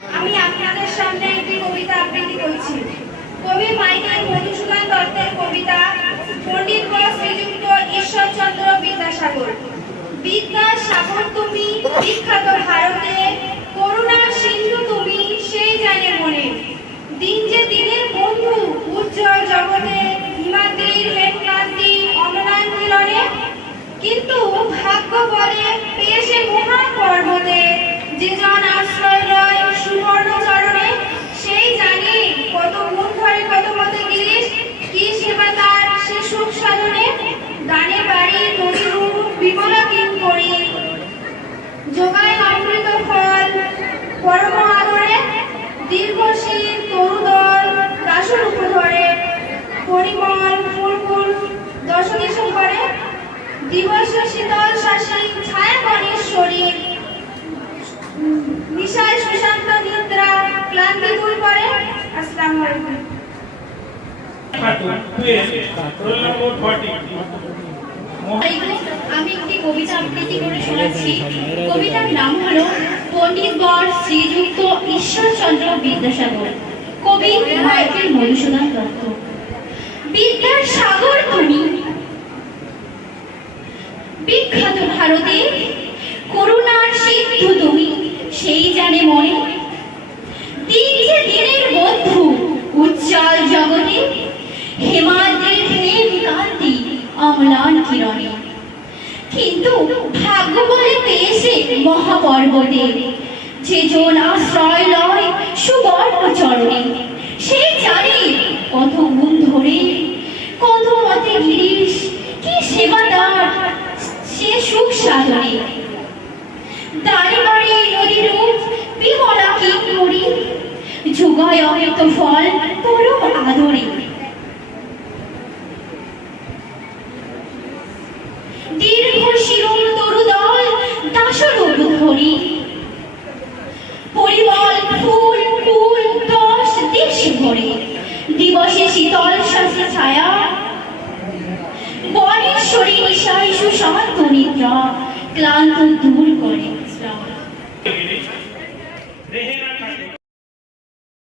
আমি আপনাদের সামনে একটি কবিতা আবৃত্তি করছি। কবি মাইকেল মধুসূদন দত্তের কবিতা পণ্ডিত শ্রীযুক্ত ঈশ্বরচন্দ্র বিদ্যাসাগর। বিদ্যাসাগর তুমি, বিখ্যাত ভারতে করুণার সিন্ধু তুমি, সেই জানে মনে। দিন যে দিনের বন্ধু, উজ্জ্বল জগতে, হিমাদ্রির হেন ক্লান্তি অমলান কিরণে কিন্তু ভাগ্য বলে পেয়েছে মহান পর্বতে যে জন আশ্রয় লয় সুবর্ণ চরণে সেই জানে কত গুণ ধরে কত মতে গিরিশ কি সেবা তার সে সুখ সাধনে দানে বাড়ি নদী রূপ বিমলা কিং করি যোগায় অমৃত ফল পরম আদরে দীর্ঘশীল তরুদল দাসর উপধরে পরিমল ফুলকুল দশ ডিসেম্বরে দিবস শীতল শাসী ছায়া গণেশ্বরী নিশায় সুশান্ত নিদ্রা ক্লান্তি দূর করে। আসসালামু আলাইকুম। আমি একটি কবিতা আবৃত্তি করে শোনাচ্ছি। কবিতার নাম হলো পণ্ডিত বর শ্রীযুক্ত ঈশ্বরচন্দ্র বিদ্যাসাগর, কবি মাইকেল মধুসূদন দত্ত। বিদ্যার সাগর তুমি বিখ্যাত ভারতে করুণার সিন্ধু তুমি সেই জানে মনে। দিন যে দিনের বন্ধু উজ্জ্বল জগতে, হেমাদ্রির হেম কান্তি অম্লান কিরণে। কিন্তু ভাগ্য বলে পেয়েছে মহাপর্বতে। যে জন আশ্রয় লয় সুবর্ণ চরণে সে জানে কত গুণ ধরে, কত মতে গিরিশ কি সেবাদার সে সুখ সাধনে। দাঁড়ি বাড়ি নদী রূপ বিমলা কি করি যুগায় অমৃত ফল পরম আদরে দীর্ঘ শিরুল তরুদল ধরি। পরিমল ফুল ফুল, দশ দেশ ভরে। দিবসে শীতল শাসি ছায়া। বনেশ্বরী নিশাই সুশান্ত নিদ্রা। ক্লান্ত দূর করে।